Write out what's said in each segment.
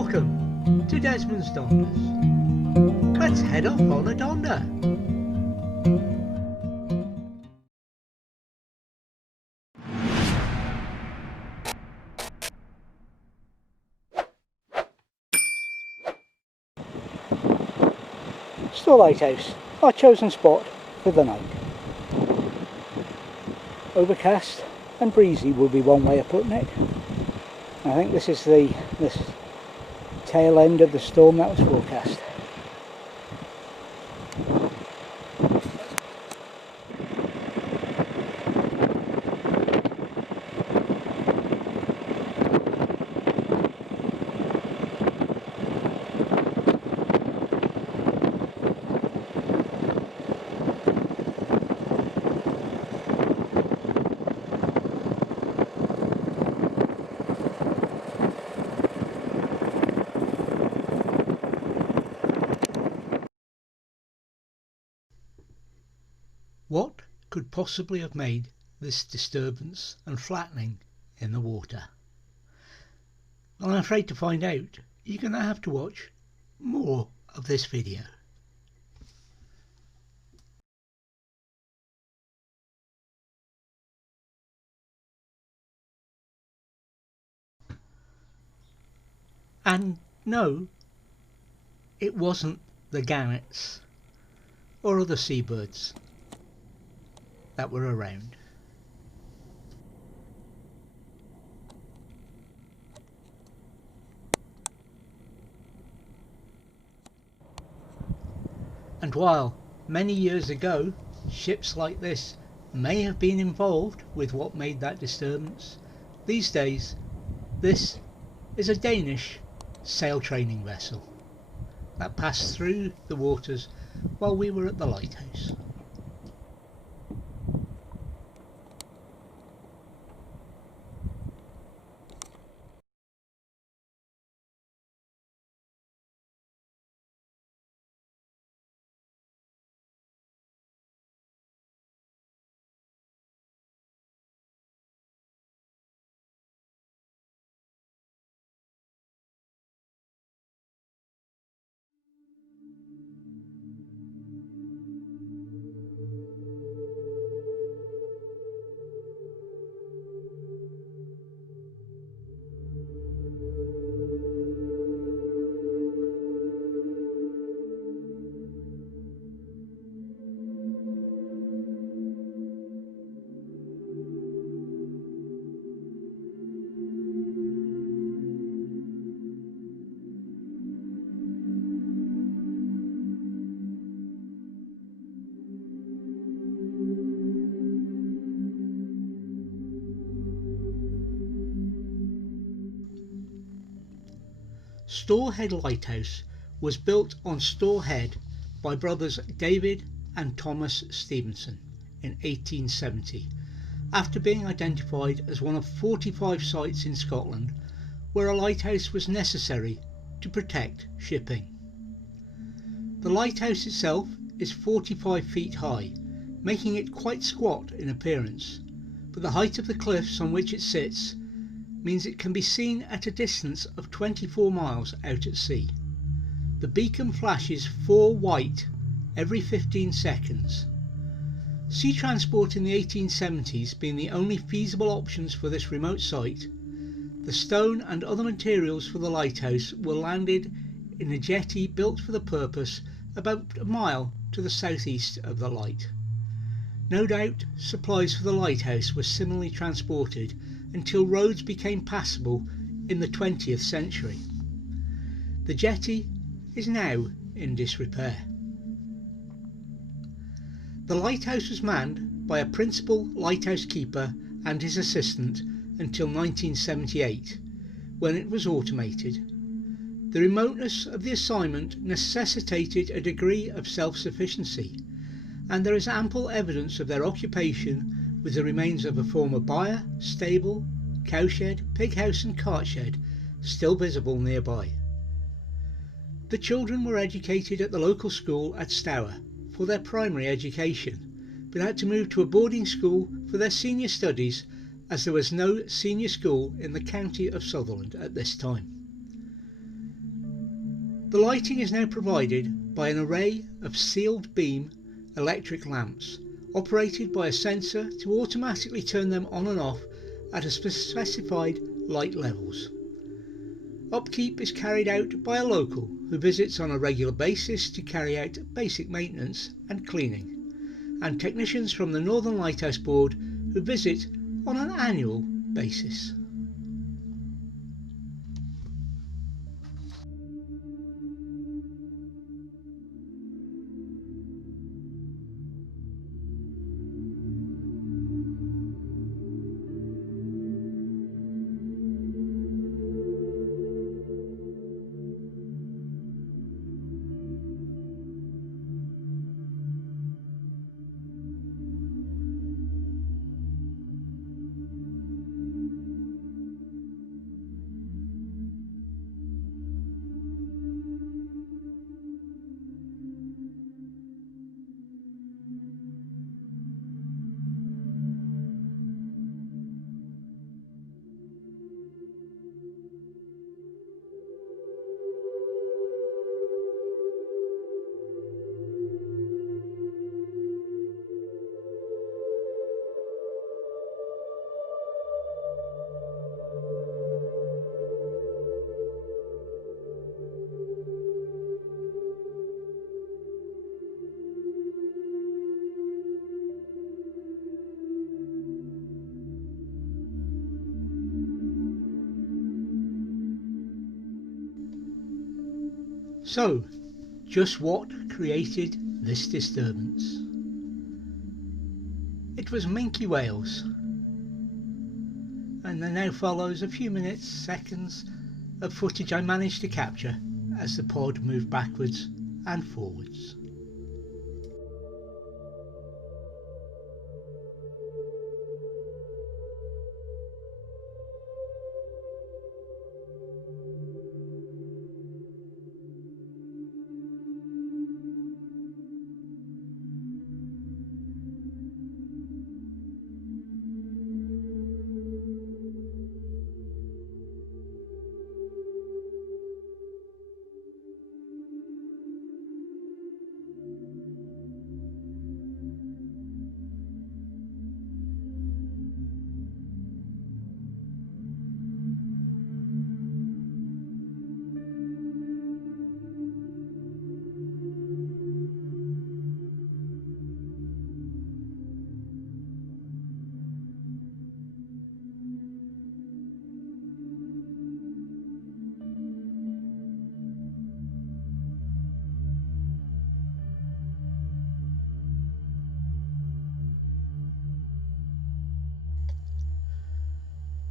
Welcome to Desmond's Donders. Let's head off on a donder. Stoer Lighthouse, our chosen spot for the night. Overcast and breezy will be one way of putting it. I think this is the tail end of the storm that was forecast. What could possibly have made this disturbance and flattening in the water? Well, I'm afraid to find out, you're going to have to watch more of this video. And no, it wasn't the gannets or other seabirds that were around. And while many years ago ships like this may have been involved with what made that disturbance, these days this is a Danish sail training vessel that passed through the waters while we were at the lighthouse. Stoer Head Lighthouse was built on Stoer Head by brothers David and Thomas Stevenson in 1870, after being identified as one of 45 sites in Scotland where a lighthouse was necessary to protect shipping. The lighthouse itself is 45 feet high, making it quite squat in appearance, but the height of the cliffs on which it sits means it can be seen at a distance of 24 miles out at sea. The beacon flashes 4 white every 15 seconds. Sea transport in the 1870s being the only feasible options for this remote site, the stone and other materials for the lighthouse were landed in a jetty built for the purpose about a mile to the southeast of the light. No doubt supplies for the lighthouse were similarly transported until roads became passable in the 20th century. The jetty is now in disrepair. The lighthouse was manned by a principal lighthouse keeper and his assistant until 1978, when it was automated. The remoteness of the assignment necessitated a degree of self-sufficiency, and there is ample evidence of their occupation with the remains of a former byre, stable, cowshed, pig house and cart shed still visible nearby. The children were educated at the local school at Stoer for their primary education, but had to move to a boarding school for their senior studies as there was no senior school in the county of Sutherland at this time. The lighting is now provided by an array of sealed beam electric lamps operated by a sensor to automatically turn them on and off at a specified light levels. Upkeep is carried out by a local who visits on a regular basis to carry out basic maintenance and cleaning, and technicians from the Northern Lighthouse Board who visit on an annual basis. So, just what created this disturbance? It was minke whales, and there now follows a few minutes, seconds of footage I managed to capture as the pod moved backwards and forwards.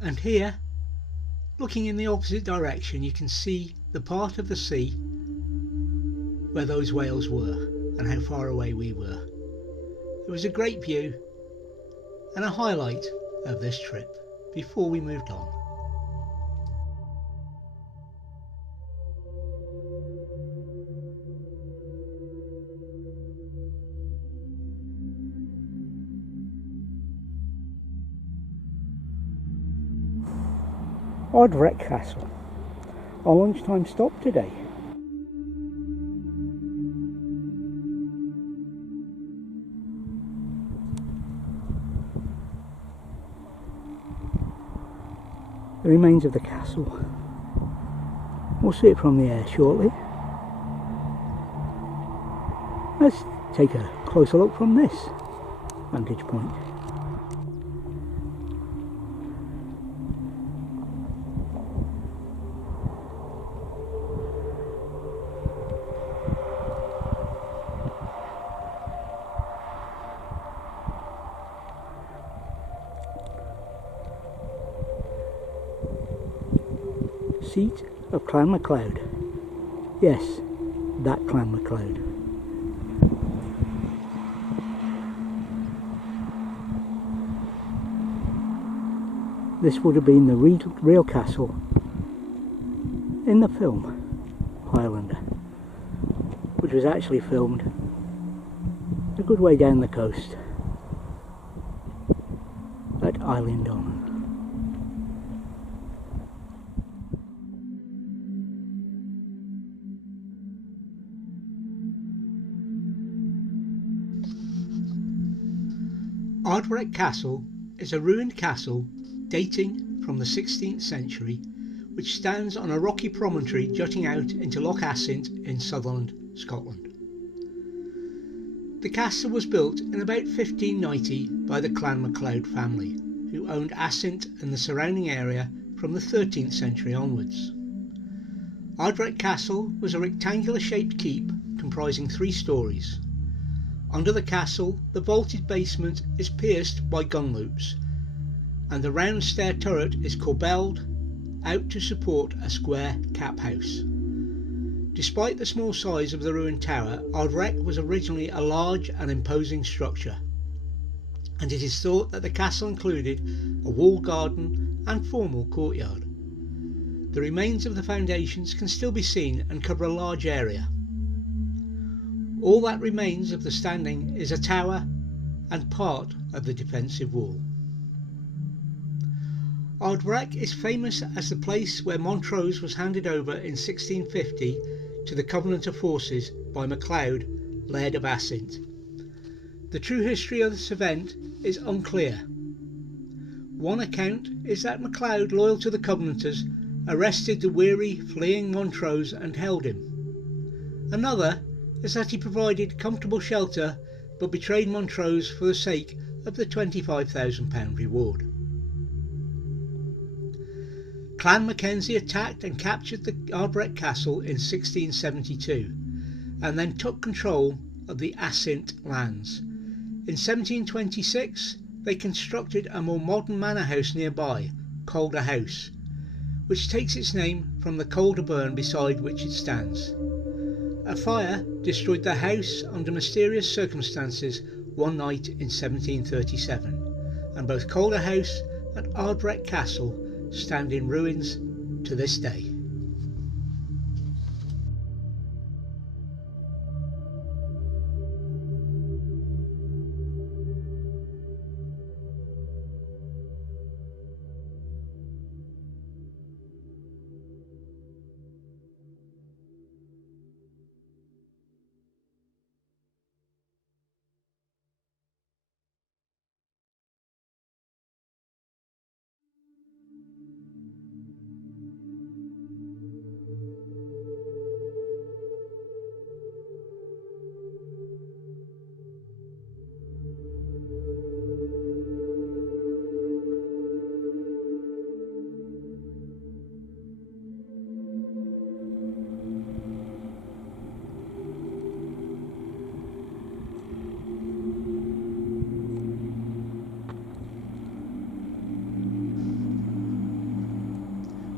And here, looking in the opposite direction, you can see the part of the sea where those whales were and how far away we were. It was a great view and a highlight of this trip before we moved on. ARDVRECK Castle, our lunchtime stop today. The remains of the castle. We'll see it from the air shortly. Let's take a closer look from this vantage point. Seat of Clan MacLeod. Yes, that Clan MacLeod. This would have been the real castle in the film Highlander, which was actually filmed a good way down the coast at Island Donner. ARDVRECK Castle is a ruined castle dating from the 16th century which stands on a rocky promontory jutting out into Loch Assynt in Sutherland, Scotland. The castle was built in about 1590 by the Clan MacLeod family, who owned Assynt and the surrounding area from the 13th century onwards. ARDVRECK Castle was a rectangular shaped keep comprising 3 stories. Under the castle, the vaulted basement is pierced by gun loops, and the round stair turret is corbelled out to support a square cap house. Despite the small size of the ruined tower, ARDVRECK was originally a large and imposing structure, and it is thought that the castle included a walled garden and formal courtyard. The remains of the foundations can still be seen and cover a large area. All that remains of the standing is a tower and part of the defensive wall. ARDVRECK is famous as the place where Montrose was handed over in 1650 to the Covenanter forces by MacLeod, Laird of Assynt. The true history of this event is unclear. One account is that MacLeod, loyal to the Covenanters, arrested the weary, fleeing Montrose and held him. Another is that he provided comfortable shelter but betrayed Montrose for the sake of the £25,000 reward. Clan Mackenzie attacked and captured the ARDVRECK Castle in 1672 and then took control of the Assynt lands. In 1726 they constructed a more modern manor house nearby, Calder House, which takes its name from the Calder burn beside which it stands. A fire destroyed the house under mysterious circumstances one night in 1737, and both Calder House and ARDVRECK Castle stand in ruins to this day.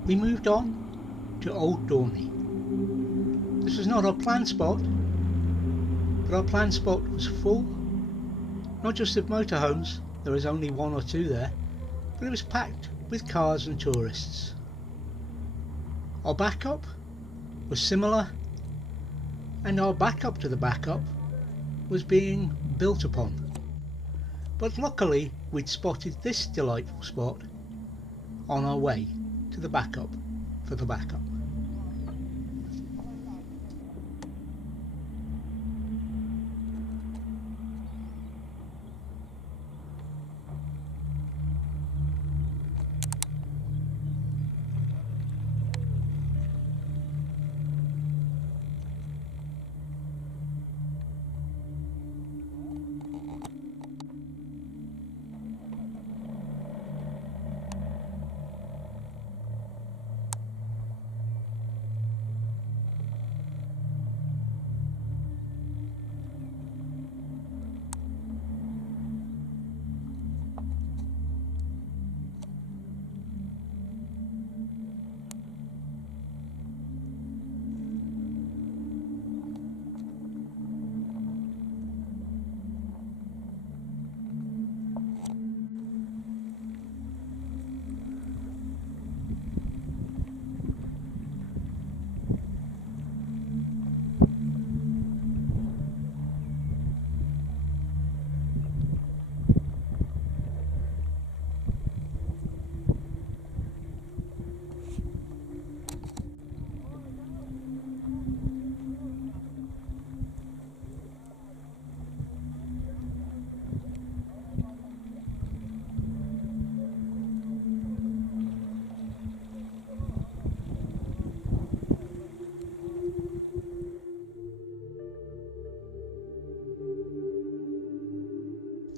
We moved on to Old Dornie. This was not our planned spot, but our planned spot was full, not just of motorhomes, there was only 1 or 2 there, but it was packed with cars and tourists. Our backup was similar, and our backup to the backup was being built upon. But luckily we'd spotted this delightful spot on our way to the backup for the backup.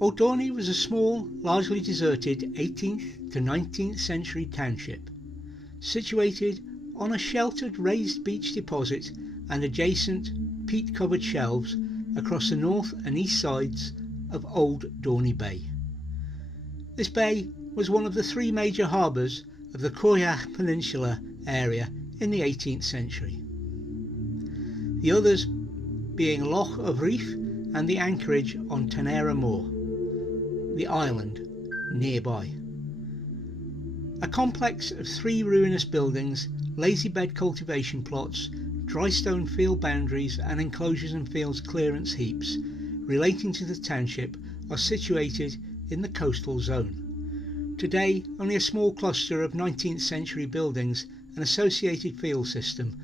Old Dornie was a small, largely deserted 18th to 19th century township, situated on a sheltered raised beach deposit and adjacent peat-covered shelves across the north and east sides of Old Dornie Bay. This bay was one of the three major harbours of the Coire Peninsula area in the 18th century. The others being Loch of Reef and the anchorage on Tanera Moor, the island nearby. A complex of three ruinous buildings, lazy bed cultivation plots, dry stone field boundaries and enclosures and fields clearance heaps relating to the township are situated in the coastal zone. Today only a small cluster of 19th century buildings and associated field system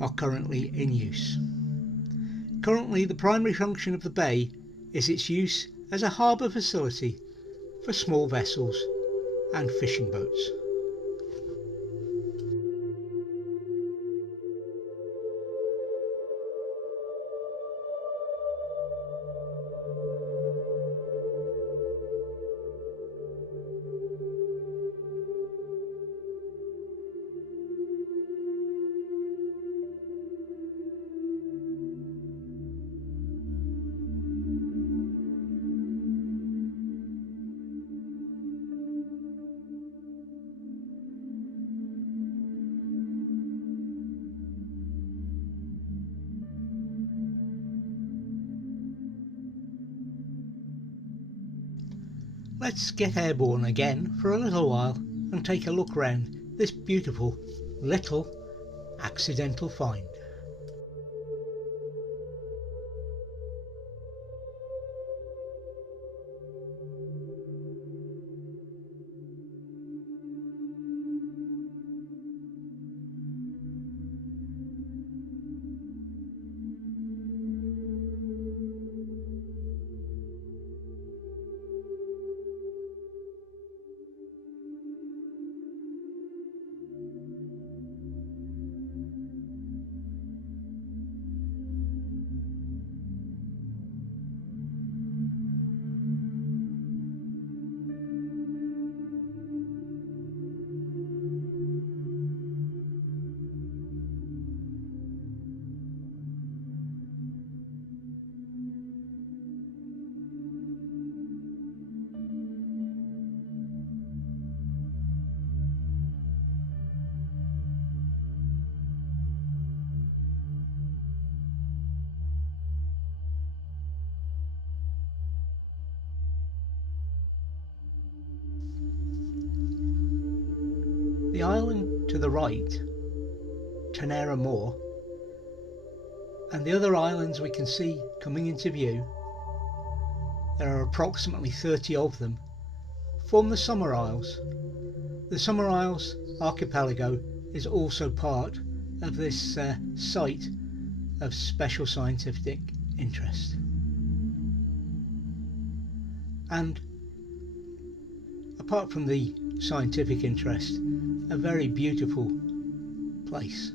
are currently in use. Currently the primary function of the bay is its use as a harbour facility for small vessels and fishing boats. Let's get airborne again for a little while and take a look round this beautiful little accidental find. The island to the right, Tanera Moor, and the other islands we can see coming into view, there are approximately 30 of them, form the Summer Isles. The Summer Isles archipelago is also part of this site of special scientific interest. And apart from the scientific interest, a very beautiful place.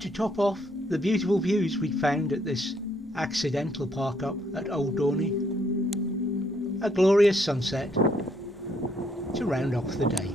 To top off the beautiful views we found at this accidental park up at Old Dornie, a glorious sunset to round off the day.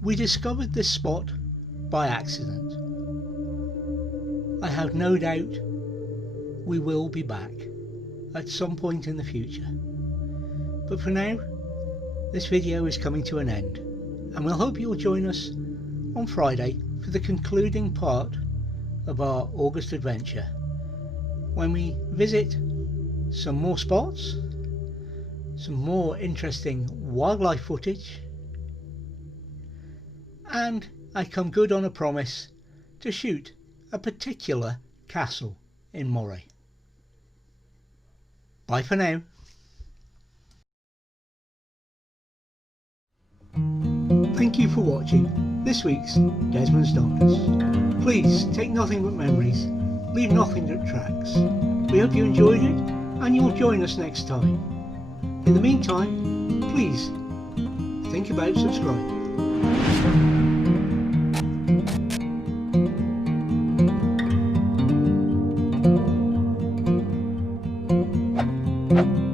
We discovered this spot by accident. I have no doubt we will be back at some point in the future. But for now, this video is coming to an end, and we'll hope you'll join us on Friday for the concluding part of our August adventure, when we visit some more spots, some more interesting wildlife footage, and I come good on a promise to shoot a particular castle in Moray. Bye for now. Thank you for watching this week's Desmond's DONDERS. Please take nothing but memories, leave nothing that tracks. We hope you enjoyed it and you'll join us next time. In the meantime, please think about subscribing. Thank you.